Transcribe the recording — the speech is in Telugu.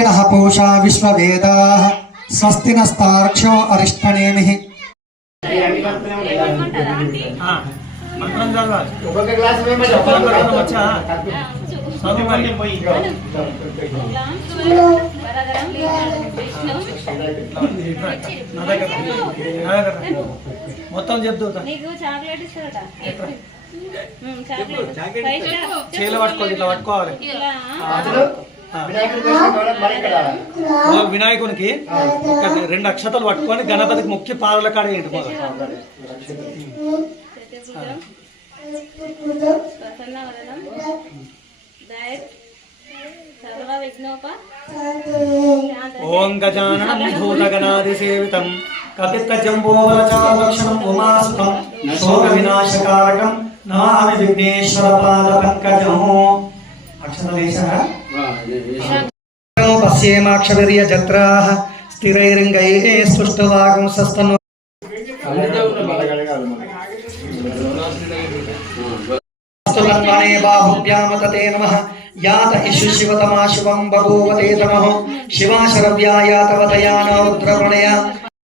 స్వస్తి నః పూషా విశ్వవేదాః స్వస్తి నస్తార్క్ష్యో అరిష్టనేమిః మొత్తం చెప్తూ. నీకు చాక్లెట్. చేలో ఇట్లా పట్టుకోవాలి. వినాయకునికి రెండు అక్షతలు పట్టుకొని గణపతికి ముఖ్య పాదల కాడ ఏంటి ఓం గజాననం భూతగణాది సేవితం కపిత్త జంబోవరచాలక్షణం ఉమాసుతం శోక వినాశకారకం నమామి విఘ్నేశ్వర పాద పంకజం అక్షతలేశారా పశ్యేమాక్షవర్య జత్రాః స్థిరైరింగైः స్తుష్టవాగం సస్తను స్తులన్వనే యాత ఇషు శివతమా శివం బభూవతే తమః. శివాశరవ్యాయాతవతయాన రుద్రప్రణయ